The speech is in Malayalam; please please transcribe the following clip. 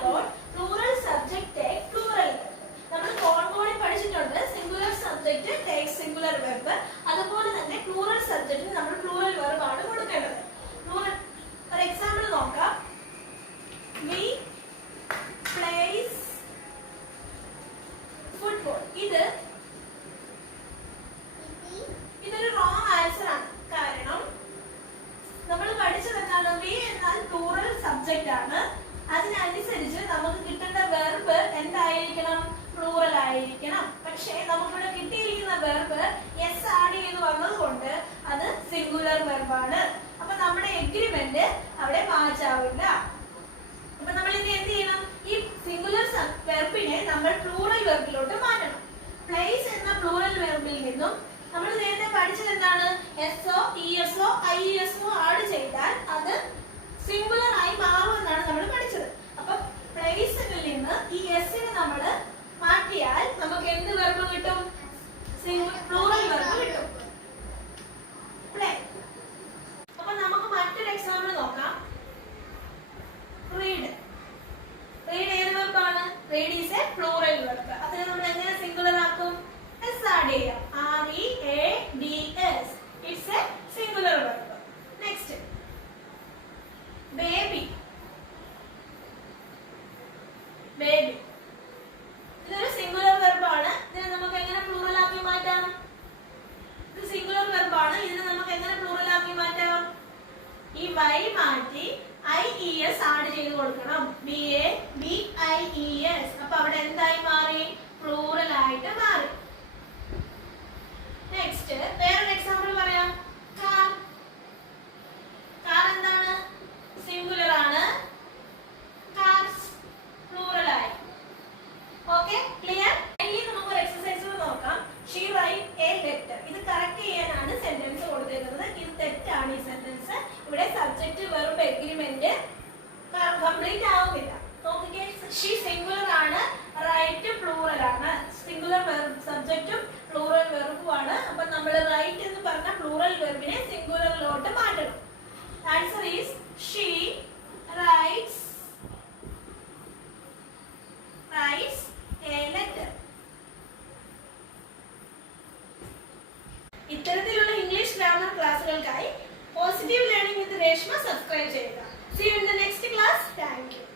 about plural subject take plural verb. നമ്മൾ കോൺകോഡിൽ പഠിച്ചിട്ടുണ്ട് singular subject take singular verb. അതുപോലെ തന്നെ പ്ലൂറൽ സബ്ജക്റ്റിന് നമ്മൾ പ്ലൂറൽ വെർബ് ആണ് കൊടുക്കേണ്ടത്. ഒരു എക്സാമ്പിൾ നോക്കാം. We plays football. ഇതൊരു റോങ് ആൻസർ ആണ്. കാരണം നമ്മൾ പഠിച്ചത് എന്താണ്? വി എന്നാൽ പ്ലൂറൽ സബ്ജക്റ്റ് ആണ്. അതിനനുസരിച്ച് നമുക്ക് കിട്ടേണ്ട വെർബ് എന്തായിരിക്കണം? പ്ലൂറൽ ആയിരിക്കണം. പക്ഷേ നമുക്കിവിടെ കിട്ടിയിരിക്കുന്ന വെർബ് എസ് ആഡ് ചെയ്ത് വന്നതുകൊണ്ട് അത് സിംഗുലർ വെർബാണ്. അപ്പൊ നമ്മുടെ എഗ്രിമെന്റ് അവിടെ മാച്ച് ആവില്ല. അപ്പൊ നമ്മൾ ഇനി എന്ത് ചെയ്യണം? ഈ സിംഗുലർ വെർബിനെ നമ്മൾ പ്ലൂറൽ വെർബിലോട്ട് മാറ്റണം. പ്ലേസ് എന്ന പ്ലൂറൽ വെർബിൽ നിന്നും നമ്മൾ നേരത്തെ പഠിച്ചത് എന്താണ്? എസ്ഒ ഇഎസ്ഒ ഐഎസ്ഒ ആഡ് ചെയ്താൽ അത് സിംഗുലർ ആയി മാറുമെന്നാണ് നമ്മൾ പഠിച്ചത്. അപ്പൊ പ്ലേസിൽ നിന്ന് ഈ എസിനെ നമ്മൾ മാറ്റിയാൽ നമുക്ക് എന്ത് വെർബ് കിട്ടും? പ്ലൂറൽ വെർബ് കിട്ടും. പ്ലേ. അപ്പൊ നമുക്ക് മറ്റൊരു എക്സാമ്പിൾ നോക്കാം. റീഡ്. റീഡ് ഏത് വെർബാണ്? Read is a plural verb. അതിനെ നമ്മൾ എങ്ങനെ സിംഗുലർ ആക്കും? എസ് ആഡ് ചെയ്യാം. READS. It's a singular verb. Next baby. Baby ഇതൊരു സിംഗുലർ വെർബാണ്. ഇതിനെ നമുക്ക് എങ്ങനെ പ്ലൂറൽ ആക്കി മാറ്റാം? ഇത് സിംഗുലർ വെർബാണ്. ഇതിനെ നമുക്ക് എങ്ങനെ പ്ലൂറൽ ആക്കി മാറ്റാം? ഈ y മാറ്റി IES ആഡ് ചെയ്ത് കൊടുക്കണം. BABIES. അപ്പൊ അവിടെ എന്തായി മാറി? പ്ലൂറൽ ആയിട്ട് മാറി. നെക്സ്റ്റ് വേറൊരു എക്സാമ്പിൾ പറയാം. കാർ. കാർ എന്താണ്? സിംഗുലർ ആണ്. കാർസ് പ്ലൂറൽ ആയി. Okay, clear? ഇനി നമുക്ക് ഒരു എക്സസൈസ് നോക്കാം. She write a letter. ഇത് കറക്റ്റ് ചെയ്യാനാണ് സെന്റൻസ് കൊടുത്തിരിക്കുന്നത്. ഇത് തെറ്റാണ് ഈ സെന്റൻസ്. ഇവിടെ സബ്ജക്റ്റ് വെർബ് എഗ്രിമെന്റ് കംപ്ലീറ്റ് ആവുന്നില്ല. നോക്കിക്കേ, ഷീ സിംഗുലർ ആണ്, റൈറ്റ് പ്ലൂറൽ ആണ്. സിംഗുലർ സബ്ജക്റ്റും പ്ലൂറൽ വെർബും ആണ്. അപ്പൊ നമ്മൾ റൈറ്റ് എന്ന് പറഞ്ഞ പ്ലൂറൽ വെർബിനെ സിംഗുലറിലോട്ട് മാറ്റണം. Answer is she writes a letter. ഇത്തരത്തിലുള്ള ഇംഗ്ലീഷ് ഗ്രാമർ ക്ലാസുകൾക്കായി positive learning with Reshma subscribe ചെയ്യുക. See you in the next class. Thank you.